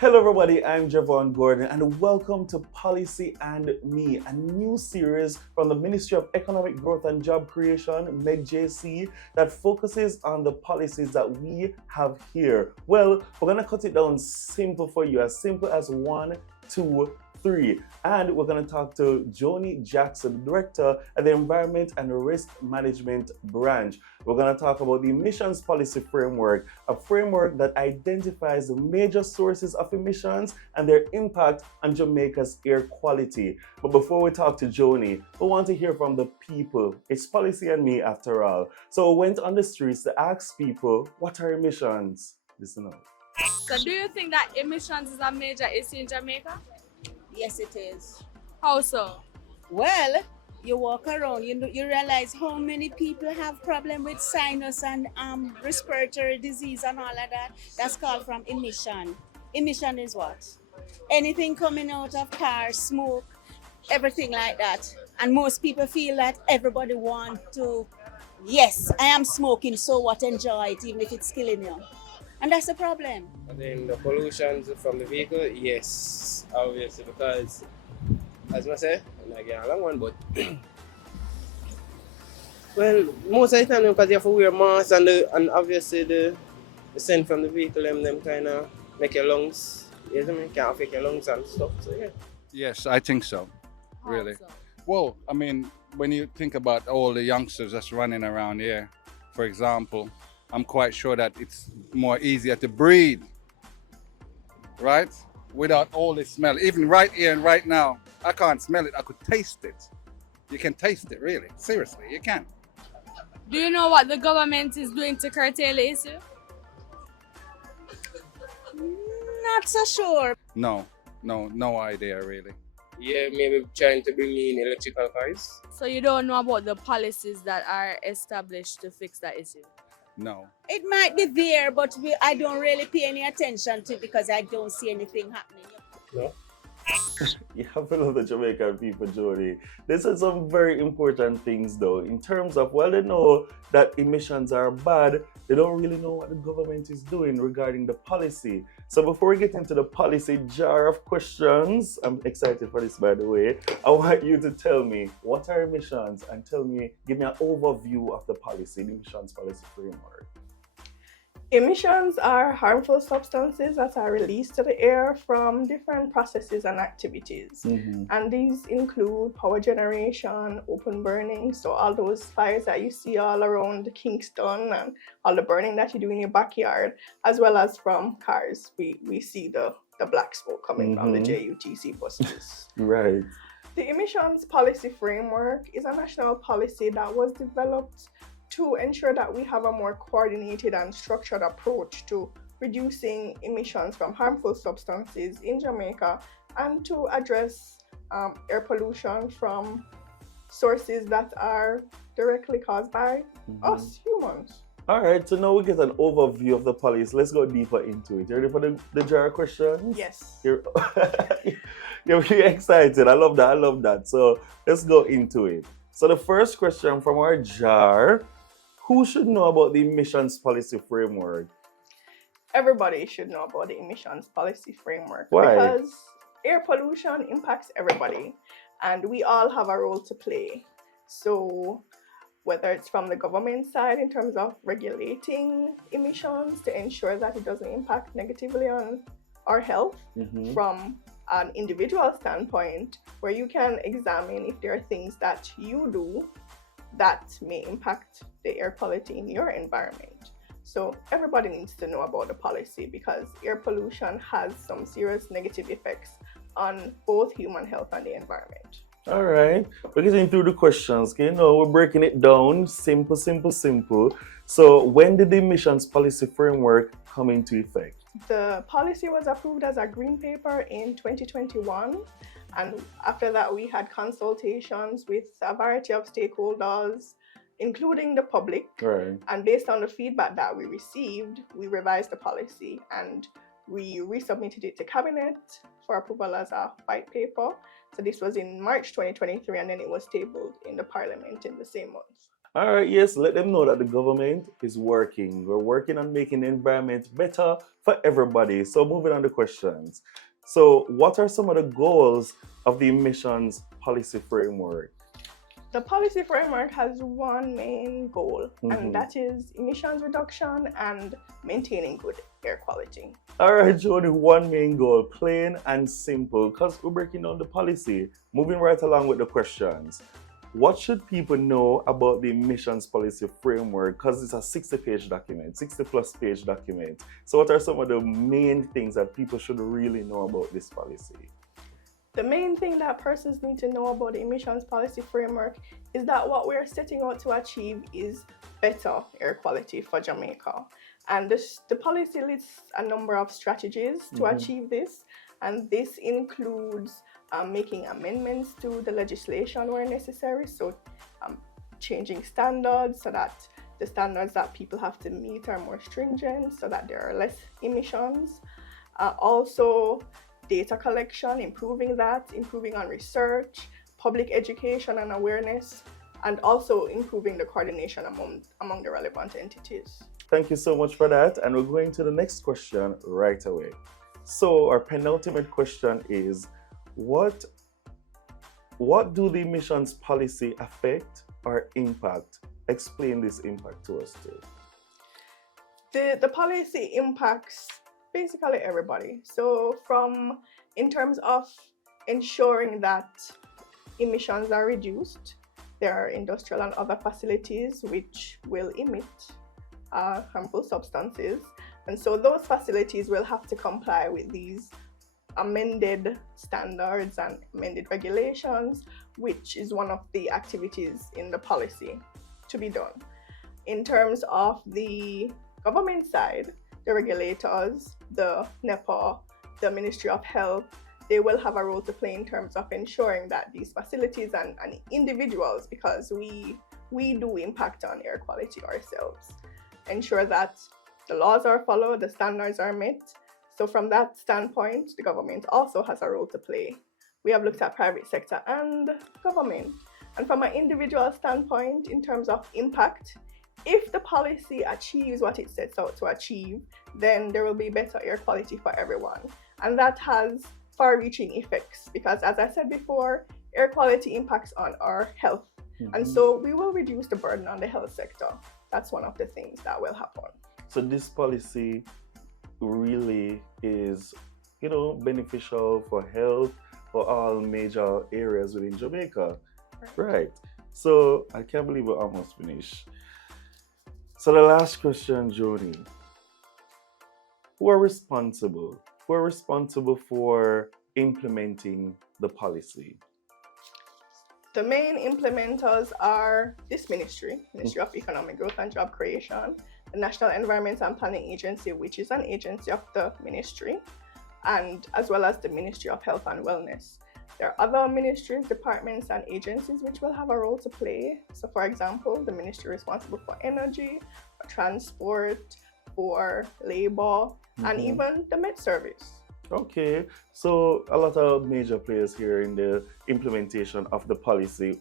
Hello everybody, I'm Javon Gordon and welcome to Policy and Me, a new series from the Ministry of Economic Growth and Job Creation, MEGJC, that focuses on the policies that we have here. Well, we're going to cut it down simple for you, as simple as 1, 2, 3. And we're going to talk to Joni Jackson, Director at the Environment and Risk Management Branch. We're going to talk about the Emissions Policy Framework, a framework that identifies the major sources of emissions and their impact on Jamaica's air quality. But before we talk to Joni, we want to hear from the people. It's Policy and Me after all. So we went on the streets to ask people, what are emissions? Listen up. So do you think that emissions is a major issue in Jamaica? Yes, it is. How so? Well, you walk around, you realize how many people have problem with sinus and respiratory disease and all of that. That's called from emission. Emission is what? Anything coming out of cars, smoke, everything like that. And most people feel that everybody want to, yes, I am smoking, so what, enjoy it, even if it's killing you. And that's the problem. And then the pollution from the vehicle, yes, obviously, because as I say, I'm not getting a long one, but well, most of the time because you have to wear masks and obviously the scent from the vehicle them kind of make your lungs, you know what I mean, can affect your lungs and stuff. So yeah. Yes, I think so. How Really? so? Well, I mean, when you think about all the youngsters that's running around here, for example, I'm quite sure that it's more easier to breathe, right? Without all this smell. Even right here and right now, I can't smell it. I could taste it. You can taste it, really. Seriously, you can. Do you know what the government is doing to curtail the issue? Not so sure. No idea, really. Yeah, maybe trying to bring in electrical cars. So you don't know about the policies that are established to fix that issue? No. It might be there, but I don't really pay any attention to it because I don't see anything happening. No? You have to love the Jamaican people, Jody. They said some very important things though, in terms of, well, they know that emissions are bad, they don't really know what the government is doing regarding the policy. So before we get into the policy jar of questions, I'm excited for this, by the way, I want you to tell me, what are emissions? And give me an overview of the policy, the emissions policy framework. Emissions are harmful substances that are released to the air from different processes and activities. And these include power generation, open burning, so all those fires that you see all around Kingston and all the burning that you do in your backyard, as well as from cars. We see the black smoke coming from the JUTC buses. Right. The emissions policy framework is a national policy that was developed to ensure that we have a more coordinated and structured approach to reducing emissions from harmful substances in Jamaica and to address air pollution from sources that are directly caused by us humans. All right, so now we get an overview of the policy. Let's go deeper into it. You ready for the jar questions? Yes. You're really excited. I love that. So let's go into it. So the first question from our jar: who should know about the emissions policy framework? Everybody should know about the emissions policy framework. Why? Because air pollution impacts everybody and we all have a role to play. So whether it's from the government side in terms of regulating emissions to ensure that it doesn't impact negatively on our health, from an individual standpoint where you can examine if there are things that you do that may impact the air quality in your environment. So everybody needs to know about the policy because air pollution has some serious negative effects on both human health and the environment. All right, we're getting through the questions. Okay, we're breaking it down. Simple. So when did the emissions policy framework come into effect? The policy was approved as a green paper in 2021. And after that, we had consultations with a variety of stakeholders, including the public. Right. And based on the feedback that we received, we revised the policy and we resubmitted it to Cabinet for approval as a white paper. So this was in March 2023, and then it was tabled in the Parliament in the same month. All right, yes, let them know that the government is working. We're working on making the environment better for everybody. So, moving on to questions. So, what are some of the goals of the emissions policy framework? The policy framework has one main goal, Mhm. and that is emissions reduction and maintaining good air quality. All right, Jody, one main goal, plain and simple, because we're breaking down the policy. Moving right along with the questions. What should people know about the emissions policy framework? Because it's a 60-page document, 60 plus page document. So, what are some of the main things that people should really know about this policy? The main thing that persons need to know about the emissions policy framework is that what we're setting out to achieve is better air quality for Jamaica. And the policy lists a number of strategies to achieve this, and this includes making amendments to the legislation where necessary, so changing standards so that the standards that people have to meet are more stringent so that there are less emissions. Also, data collection, improving on research, public education and awareness, and also improving the coordination among the relevant entities. Thank you so much for that. And we're going to the next question right away. So our penultimate question is, what do the emissions policy affect or impact? Explain this impact to us too. The policy impacts basically everybody. So in terms of ensuring that emissions are reduced, there are industrial and other facilities which will emit harmful substances. And so those facilities will have to comply with these amended standards and amended regulations, which is one of the activities in the policy to be done. In terms of the government side, the regulators, the NEPA, the Ministry of Health, they will have a role to play in terms of ensuring that these facilities and individuals, because we do impact on air quality ourselves, ensure that the laws are followed, the standards are met. So from that standpoint, the government also has a role to play. We have looked at private sector and government. And from an individual standpoint, in terms of impact, if the policy achieves what it sets out to achieve, then there will be better air quality for everyone. And that has far-reaching effects because, as I said before, air quality impacts on our health. And so we will reduce the burden on the health sector. That's one of the things that will happen. So this policy really is, beneficial for health for all major areas within Jamaica. Right. So I can't believe we're almost finished. So the last question, Jody. Who are responsible? Who are responsible for implementing the policy? The main implementers are this Ministry of Economic Growth and Job Creation, the National Environment and Planning Agency, which is an agency of the ministry, and as well as the Ministry of Health and Wellness. There are other ministries, departments, and agencies which will have a role to play. So, for example, the ministry responsible for energy, for transport, for labor, and even the Met Service. Okay, so a lot of major players here in the implementation of the policy.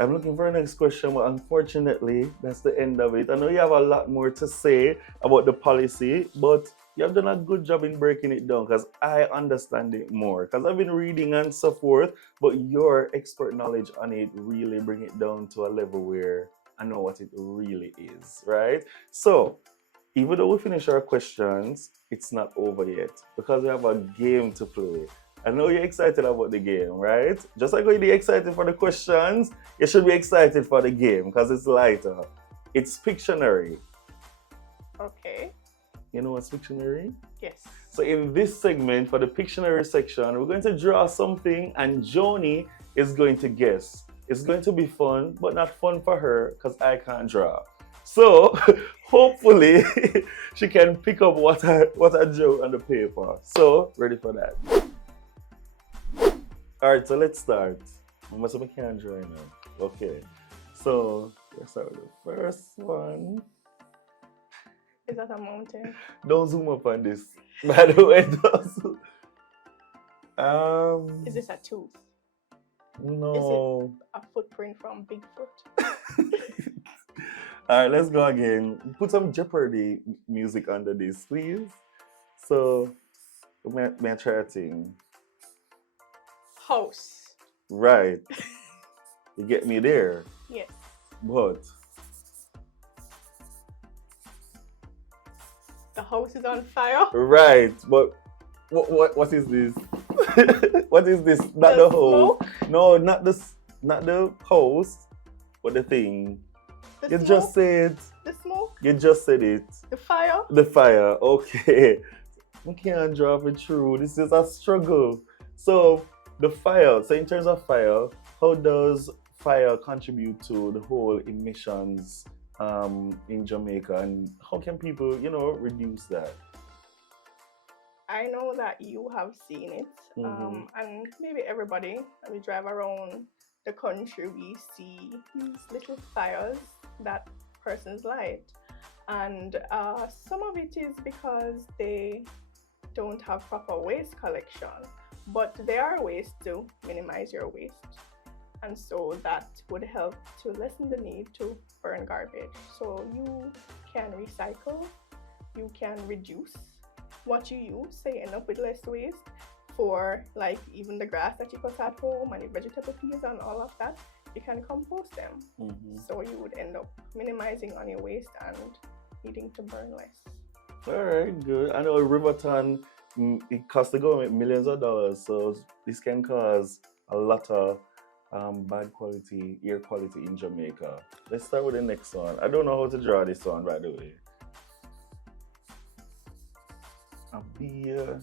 I'm looking for the next question, but unfortunately, that's the end of it. I know you have a lot more to say about the policy, but you have done a good job in breaking it down because I understand it more. Because I've been reading and so forth, but your expert knowledge on it really bring it down to a level where I know what it really is, right? So, even though we finish our questions, it's not over yet because we have a game to play. I know you're excited about the game, right? Just like you're excited for the questions, you should be excited for the game because it's lighter. It's Pictionary. Okay. You know what's Pictionary? Yes. So in this segment, for the Pictionary section, we're going to draw something and Joni is going to guess. It's going to be fun, but not fun for her because I can't draw. So hopefully she can pick up what I drew on the paper. So ready for that? All right, so let's start. I must have can't draw now. Okay, so let's start with the first one. Is that a mountain? Don't zoom up on this. By the way, don't zoom. Is this a tooth? No. Is it a footprint from Bigfoot? All right, let's go again. Put some Jeopardy music under this, please. So, may I try a thing? House. Right. You get me there. Yes. But The house is on fire. right, but what is this? What is this? Not the hole. smoke. No, not the host, but the thing. The You smoke. just said. The smoke. You just said it. The fire. The fire. Okay. We can't drop it through. This is a struggle. So the fire. So in terms of fire, how does fire contribute to the whole emissions in Jamaica, and how can people, reduce that? I know that you have seen it, Mhm. and maybe everybody. When we drive around the country, we see these little fires that persons light, and some of it is because they don't have proper waste collection, but there are ways to minimize your waste, and so that would help to lessen the need to burn garbage. So you can recycle, you can reduce what you use, so you end up with less waste. For like even the grass that you cut at home and the vegetable peels and all of that, you can compost them. Mhm. So you would end up minimizing on your waste and needing to burn less. All right, good. I know Riverton, it costs the government millions of dollars, so this can cause a lot of bad quality, air quality in Jamaica. Let's start with the next one. I don't know how to draw this one, by the way. A beer.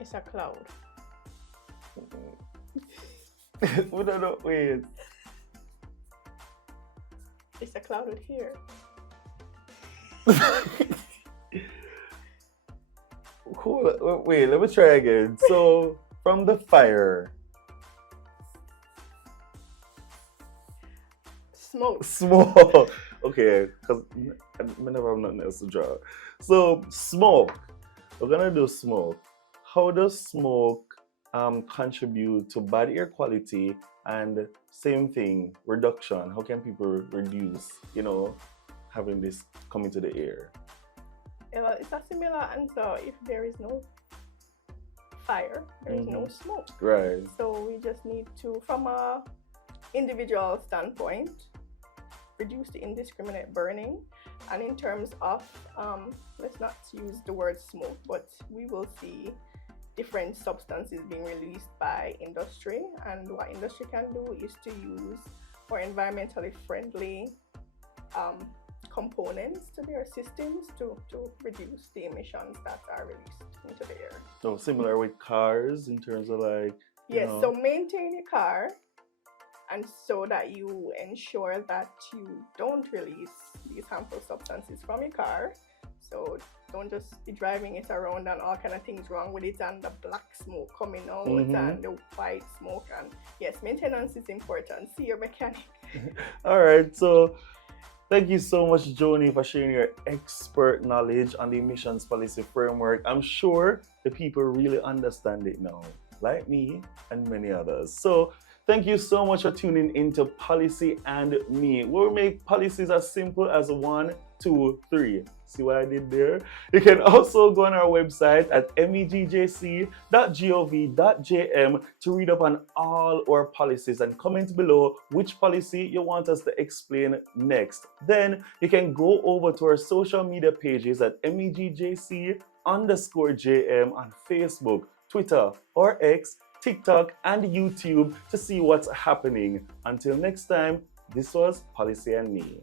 It's a cloud. We don't know. Wait. It's a cloud with hair. Wait, let me try again. So, from the fire, Smoke. smoke. Okay, because I never have nothing else to draw. So, smoke. We're gonna do smoke. How does smoke contribute to bad air quality, and same thing, reduction? How can people reduce, having this come into the air? Well, it's a similar answer. If there is no fire, there is no smoke. Right. So we just need to, from a individual standpoint, reduce the indiscriminate burning. And in terms of, let's not use the word smoke, but we will see different substances being released by industry. And what industry can do is to use more environmentally friendly components to their systems to reduce the emissions that are released into the air. So similar with cars in terms of like, Yes, so maintain your car, and so that you ensure that you don't release these harmful substances from your car. So don't just be driving it around and all kind of things wrong with it, and the black smoke coming out and the white smoke. And yes, maintenance is important. See your mechanic. All right, so thank you so much, Joni, for sharing your expert knowledge on the emissions policy framework. I'm sure the people really understand it now, like me and many others. So thank you so much for tuning into Policy and Me. We'll make policies as simple as 1, 2, 3. See what I did there? You can also go on our website at megjc.gov.jm to read up on all our policies and comment below which policy you want us to explain next. Then you can go over to our social media pages at megjc_jm on Facebook, Twitter, or X, TikTok, and YouTube to see what's happening. Until next time, this was Policy and Me.